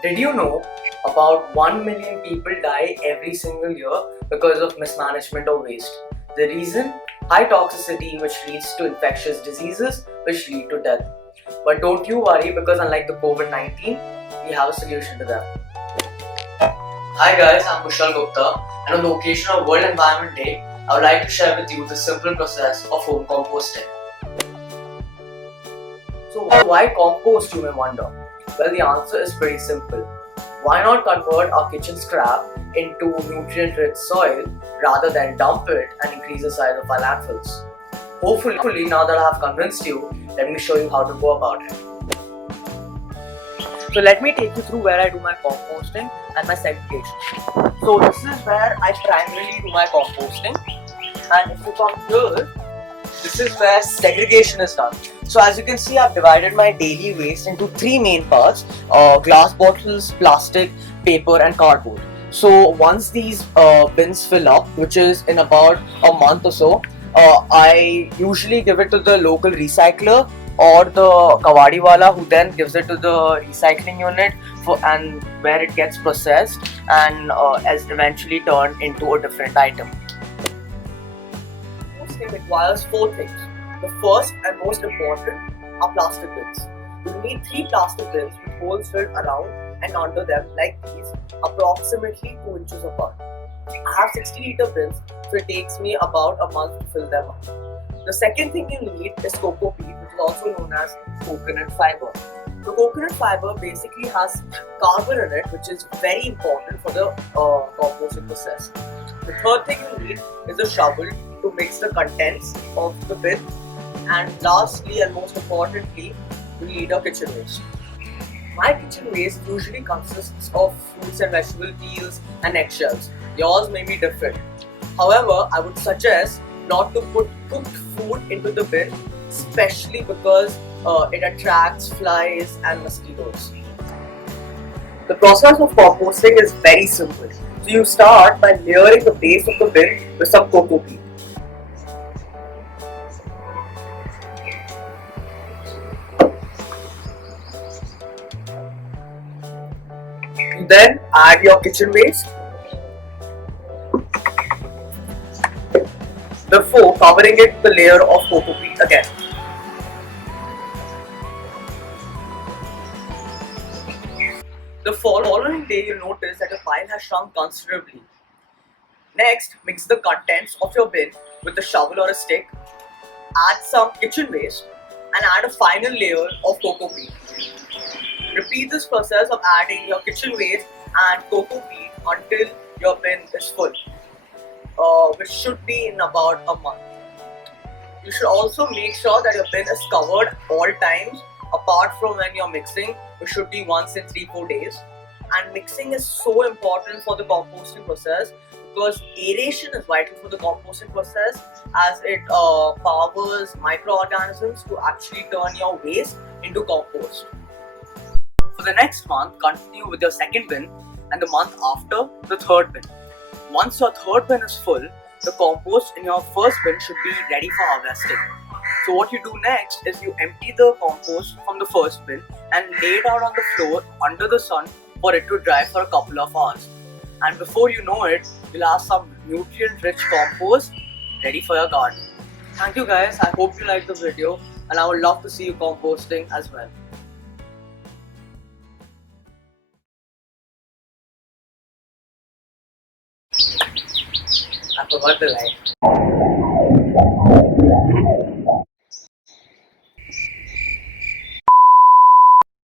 Did you know about 1 million people die every single year because of mismanagement of waste? The reason? High toxicity, which leads to infectious diseases, which lead to death. But don't you worry, because unlike the COVID 19, we have a solution to that. Hi guys, I'm Kushal Gupta, and on the occasion of World Environment Day, I would like to share with you the simple process of home composting. So, why compost, you may wonder? Well, the answer is pretty simple. Why not convert our kitchen scrap into nutrient-rich soil rather than dump it and increase the size of our landfills? Hopefully, now that I have convinced you, let me show you how to go about it. So let me take you through where I do my composting and my segregation. So this is where I primarily do my composting, and if you come here, this is where segregation is done. So as you can see, I've divided my daily waste into three main parts: glass bottles, plastic, paper and cardboard. So once these bins fill up, which is in about a month or so, I usually give it to the local recycler or the kawadi wala, who then gives it to the recycling unit and where it gets processed and is eventually turned into a different item. Composting requires four things. The first and most important are plastic bins. You need three plastic bins with holes filled around and under them like these, approximately 2 inches apart. I have 60-liter bins, so it takes me about a month to fill them up. The second thing you need is cocoa peat, which is also known as coconut fiber. The coconut fiber basically has carbon in it, which is very important for the composting process. The third thing you need is a shovel to mix the contents of the bin. And lastly and most importantly, you need a kitchen waste. My kitchen waste usually consists of fruits and vegetable peels and eggshells. Yours may be different. However, I would suggest not to put cooked food into the bin, especially because it attracts flies and mosquitoes. The process of composting is very simple. So you start by layering the base of the bin with some cocoa peat. You then add your kitchen waste, before covering it with a layer of cocoa peat again. The following day, you'll notice that your pile has shrunk considerably. Next, mix the contents of your bin with a shovel or a stick, add some kitchen waste, and add a final layer of cocoa peat. Repeat this process of adding your kitchen waste and cocoa peat until your bin is full, which should be in about a month. You should also make sure that your bin is covered all times, apart from when you're mixing, which should be once in 3-4 days. And mixing is so important for the composting process because aeration is vital for the composting process, as it powers microorganisms to actually turn your waste into compost. For the next month, continue with your second bin, and the month after, the third bin. Once your third bin is full, the compost in your first bin should be ready for harvesting. So what you do next is you empty the compost from the first bin and lay it out on the floor under the sun for it to dry for a couple of hours. And before you know it, you'll have some nutrient-rich compost ready for your garden. Thank you guys, I hope you liked the video, and I would love to see you composting as well. I forgot the line.